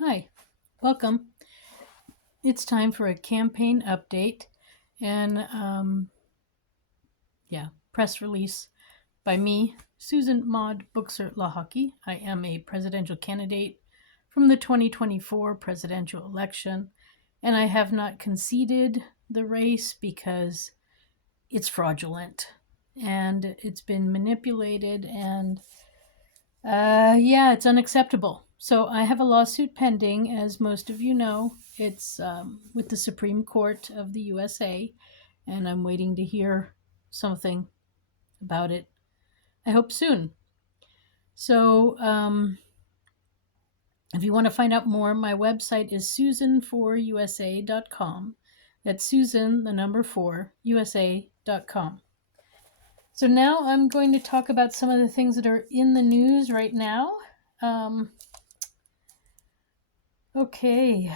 Hi, welcome. It's time for a campaign update and, press release by me, Susan Maud Buchser-Lochocki. I am a presidential candidate from the 2024 presidential election, and I have not conceded the race because it's fraudulent and it's been manipulated and it's unacceptable. So I have a lawsuit pending, as most of you know. It's with the Supreme Court of the USA, and I'm waiting to hear something about it. I hope soon. So if you want to find out more, my website is susan4usa.com. That's Susan, the number 4, USA.com. So now I'm going to talk about some of the things that are in the news right now. Okay.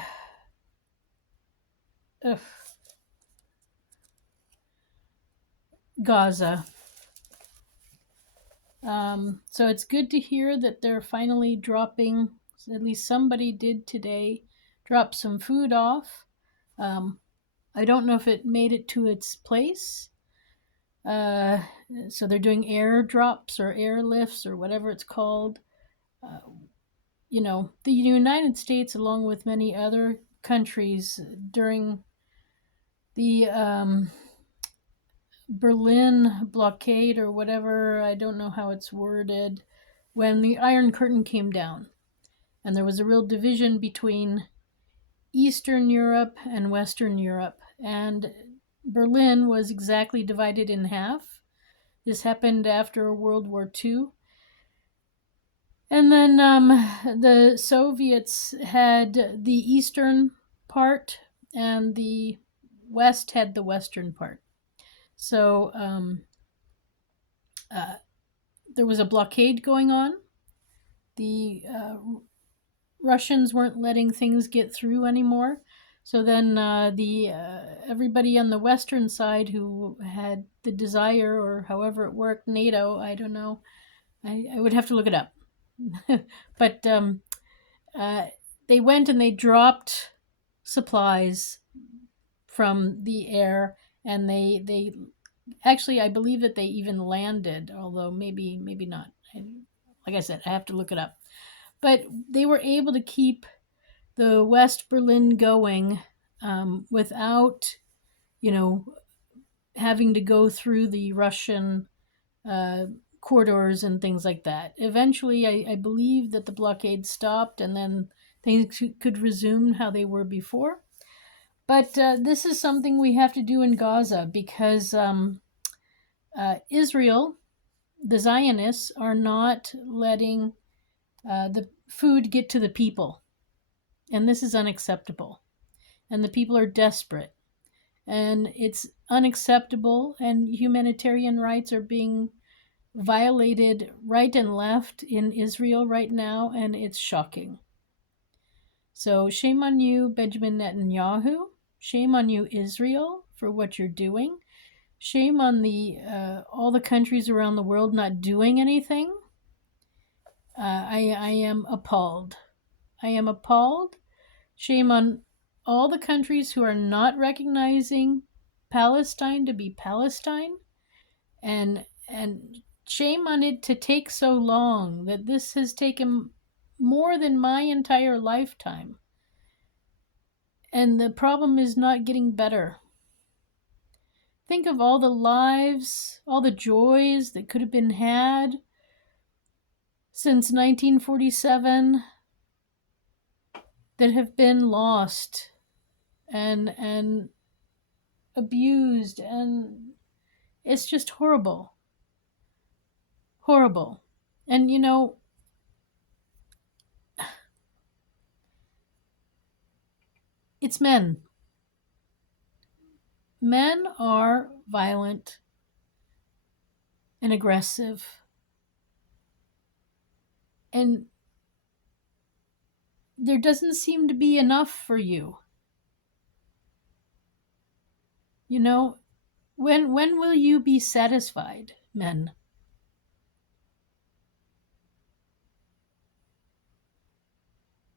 Ugh. Gaza. So it's good to hear that they're finally dropping, at least somebody did today, drop some food off. I don't know if it made it to its place. So they're doing airdrops or airlifts or whatever it's called. The United States, along with many other countries, during the Berlin blockade or whatever, I don't know how it's worded, when the Iron Curtain came down and there was a real division between Eastern Europe and Western Europe, and Berlin was exactly divided in half. This happened after World War II. And then the Soviets had the eastern part and the West had the western part. So there was a blockade going on. The Russians weren't letting things get through anymore. So then everybody on the western side who had the desire, or however it worked, NATO, I don't know, I would have to look it up. But they went and they dropped supplies from the air, and they actually, I believe that they even landed, although maybe not. Like I said, I have to look it up. But they were able to keep the West Berlin going without, having to go through the Russian corridors and things like that. Eventually, I believe that the blockade stopped and then things could resume how they were before. But this is something we have to do in Gaza because Israel, the Zionists, are not letting the food get to the people. And this is unacceptable. And the people are desperate. And it's unacceptable, and humanitarian rights are being violated right and left in Israel right now, and it's shocking. So shame on you, Benjamin Netanyahu. Shame on you, Israel, for what you're doing. Shame on all the countries around the world not doing anything. I am appalled. I am appalled. Shame on all the countries who are not recognizing Palestine to be Palestine, and shame on it to take so long, that this has taken more than my entire lifetime. And the problem is not getting better. Think of all the lives, all the joys that could have been had since 1947 that have been lost and abused, and it's just horrible. Horrible. And it's men. Men are violent and aggressive. And there doesn't seem to be enough for you. When will you be satisfied, men?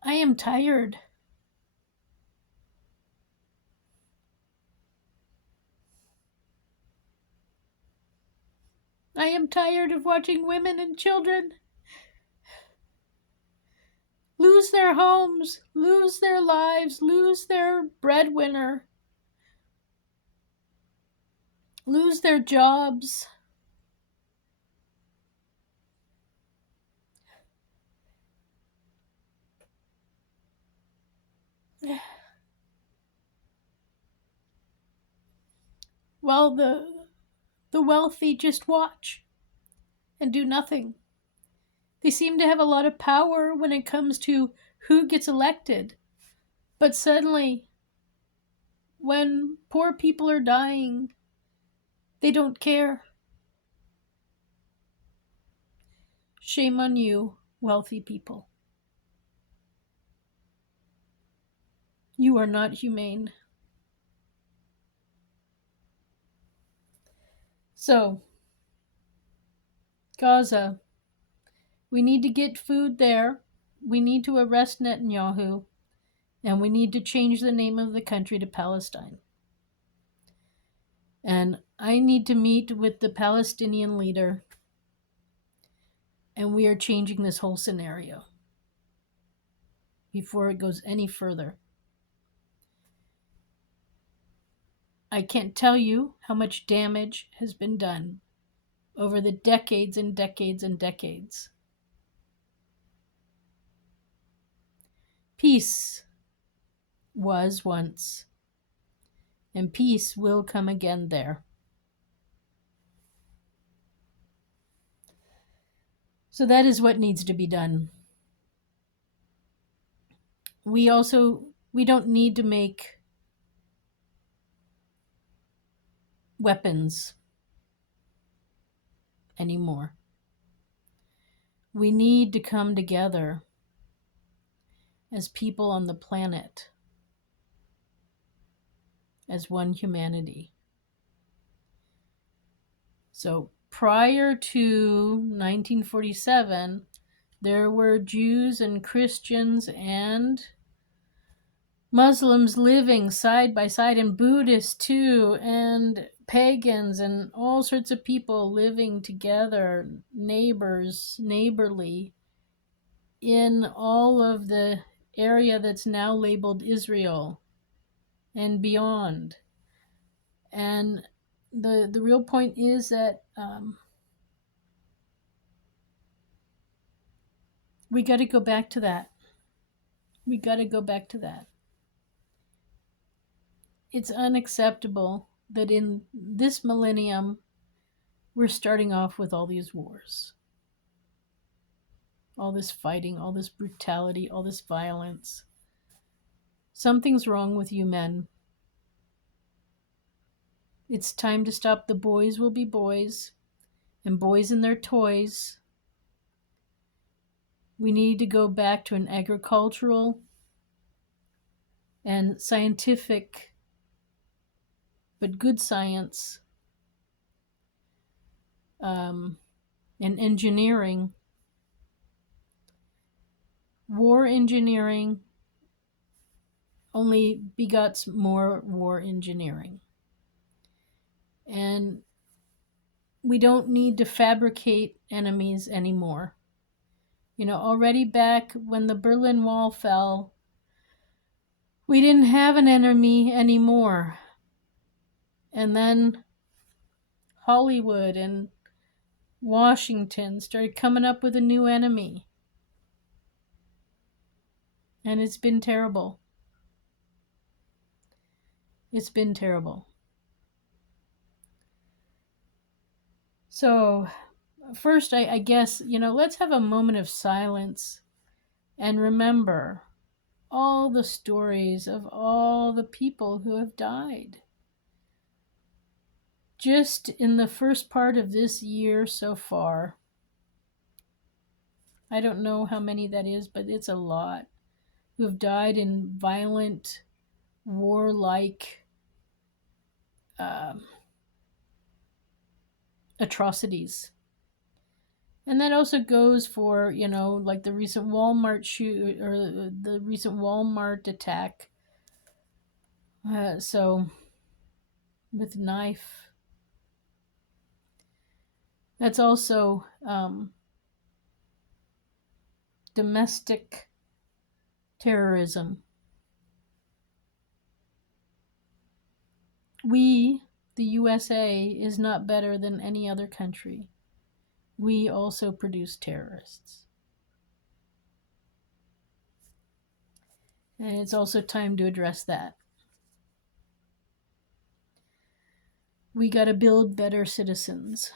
I am tired. I am tired of watching women and children lose their homes, lose their lives, lose their breadwinner, lose their jobs. While the wealthy just watch and do nothing. They seem to have a lot of power when it comes to who gets elected. But suddenly, when poor people are dying, they don't care. Shame on you, wealthy people. You are not humane. So, Gaza, we need to get food there. We need to arrest Netanyahu. And we need to change the name of the country to Palestine. And I need to meet with the Palestinian leader. And we are changing this whole scenario before it goes any further. I can't tell you how much damage has been done over the decades and decades and decades. Peace was once, and peace will come again there. So that is what needs to be done. We don't need to make weapons anymore. We need to come together as people on the planet, as one humanity. So prior to 1947, there were Jews and Christians and Muslims living side by side, and Buddhists too, and pagans, and all sorts of people living together, neighborly, in all of the area that's now labeled Israel and beyond. And the real point is that we got to go back to that. We got to go back to that. It's unacceptable that in this millennium we're starting off with all these wars, all this fighting, all this brutality, all this violence. Something's wrong with you men. It's time to stop the boys will be boys and boys and their toys. We need to go back to an agricultural and scientific, but good science, and engineering. War engineering only begots more war engineering. And we don't need to fabricate enemies anymore. Already back when the Berlin Wall fell, we didn't have an enemy anymore. And then Hollywood and Washington started coming up with a new enemy. And it's been terrible. It's been terrible. So, first, I guess, let's have a moment of silence and remember all the stories of all the people who have died. Just in the first part of this year so far, I don't know how many that is, but it's a lot, who have died in violent, warlike atrocities. And that also goes for, like the recent Walmart shoot or the recent Walmart attack. So, with knife, that's also domestic terrorism. We, the USA, is not better than any other country. We also produce terrorists. And it's also time to address that. We got to build better citizens.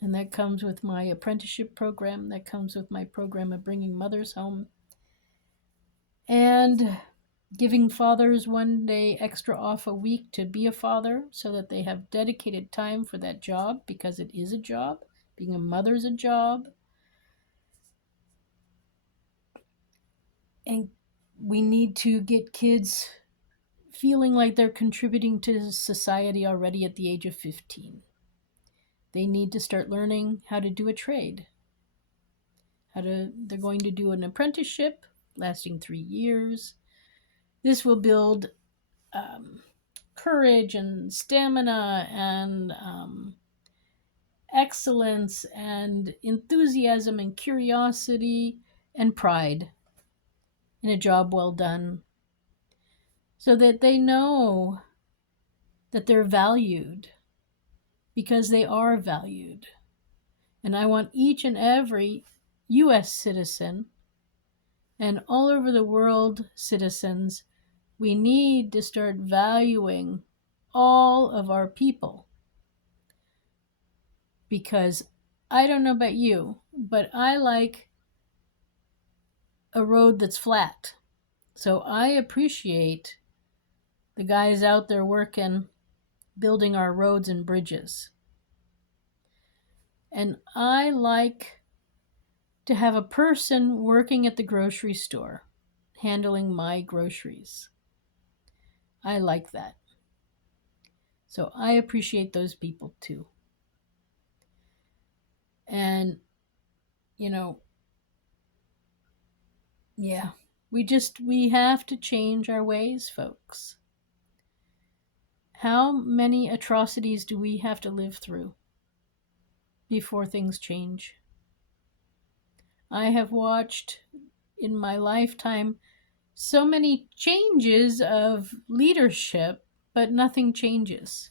And that comes with my apprenticeship program. That comes with my program of bringing mothers home. And giving fathers 1 day extra off a week to be a father so that they have dedicated time for that job, because it is a job. Being a mother is a job. And we need to get kids feeling like they're contributing to society already at the age of 15. They need to start learning how to do a trade. They're going to do an apprenticeship lasting 3 years. This will build courage and stamina and excellence and enthusiasm and curiosity and pride in a job well done, so that they know that they're valued, because they are valued. And I want each and every US citizen and all over the world citizens, we need to start valuing all of our people. Because I don't know about you, but I like a road that's flat. So I appreciate the guys out there working, building our roads and bridges. And I like to have a person working at the grocery store, handling my groceries. I like that. So I appreciate those people too. And, yeah, we have to change our ways, folks. How many atrocities do we have to live through before things change? I have watched in my lifetime so many changes of leadership, but nothing changes.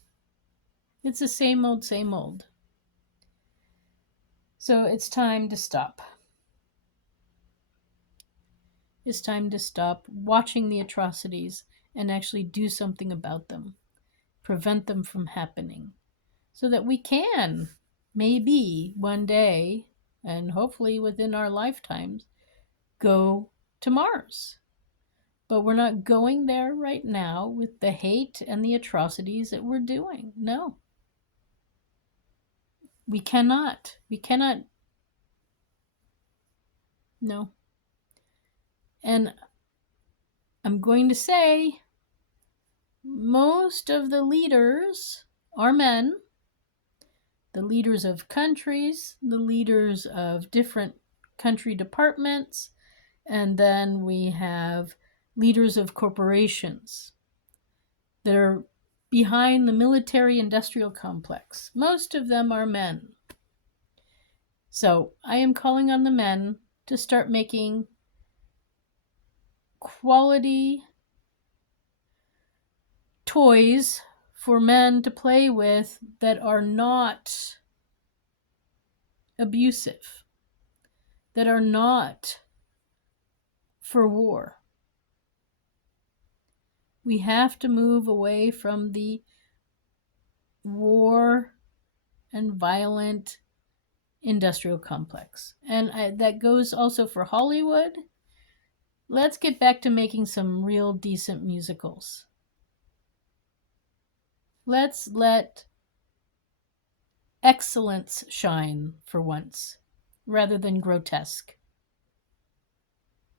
It's the same old, same old. So it's time to stop. It's time to stop watching the atrocities and actually do something about them, prevent them from happening, so that we can, maybe one day, and hopefully within our lifetimes, go to Mars. But we're not going there right now with the hate and the atrocities that we're doing. No. We cannot. No. And I'm going to say most of the leaders are men. The leaders of countries, the leaders of different country departments, and then we have leaders of corporations that are behind the military industrial complex. Most of them are men. So I am calling on the men to start making quality toys for men to play with that are not abusive, that are not for war. We have to move away from the war and violent industrial complex. And that goes also for Hollywood. Let's get back to making some real decent musicals. Let's let excellence shine for once, rather than grotesque.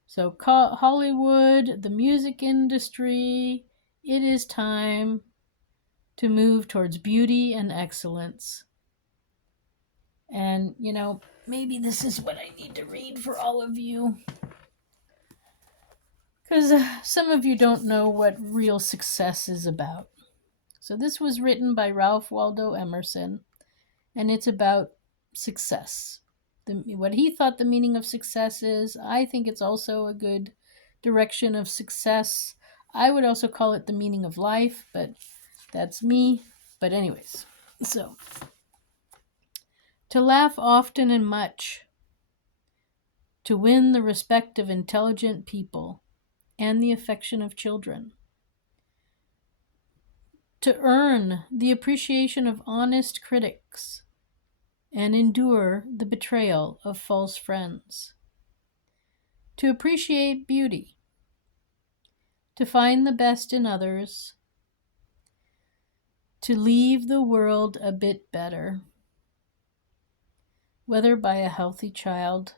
So Hollywood, the music industry, it is time to move towards beauty and excellence. And, maybe this is what I need to read for all of you. Because some of you don't know what real success is about. So this was written by Ralph Waldo Emerson, and it's about success. What he thought the meaning of success is. I think it's also a good direction of success. I would also call it the meaning of life, but that's me. But anyways, so to laugh often and much, to win the respect of intelligent people and the affection of children, to earn the appreciation of honest critics and endure the betrayal of false friends, to appreciate beauty, to find the best in others, to leave the world a bit better, whether by a healthy child,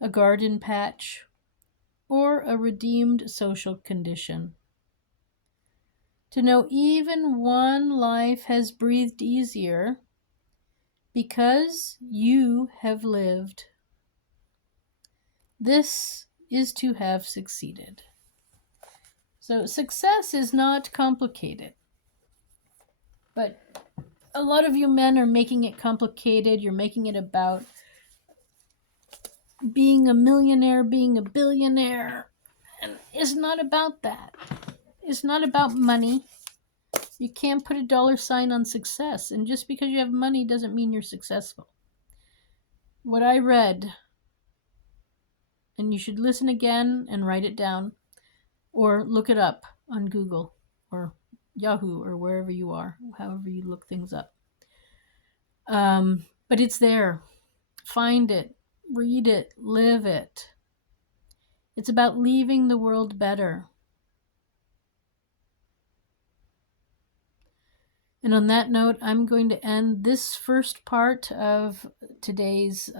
a garden patch, or a redeemed social condition. To know even one life has breathed easier because you have lived. This is to have succeeded. So success is not complicated. But a lot of you men are making it complicated. You're making it about being a millionaire, being a billionaire. And it's not about that. It's not about money. You can't put a dollar sign on success. And just because you have money doesn't mean you're successful. What I read, and you should listen again and write it down, or look it up on Google or Yahoo or wherever you are, however you look things up. But it's there. Find it, read it, live it. It's about leaving the world better. And on that note, I'm going to end this first part of today's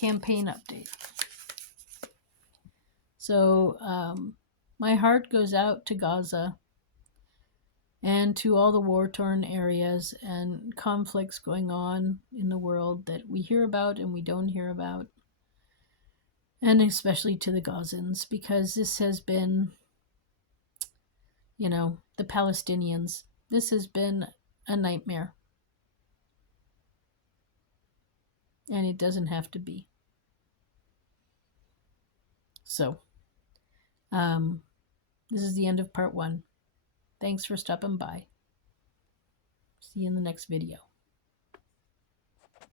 campaign update. So my heart goes out to Gaza and to all the war-torn areas and conflicts going on in the world that we hear about and we don't hear about. And especially to the Gazans, because this has been, the Palestinians, this has been a nightmare. And it doesn't have to be. So, this is the end of part 1. Thanks for stopping by. See you in the next video.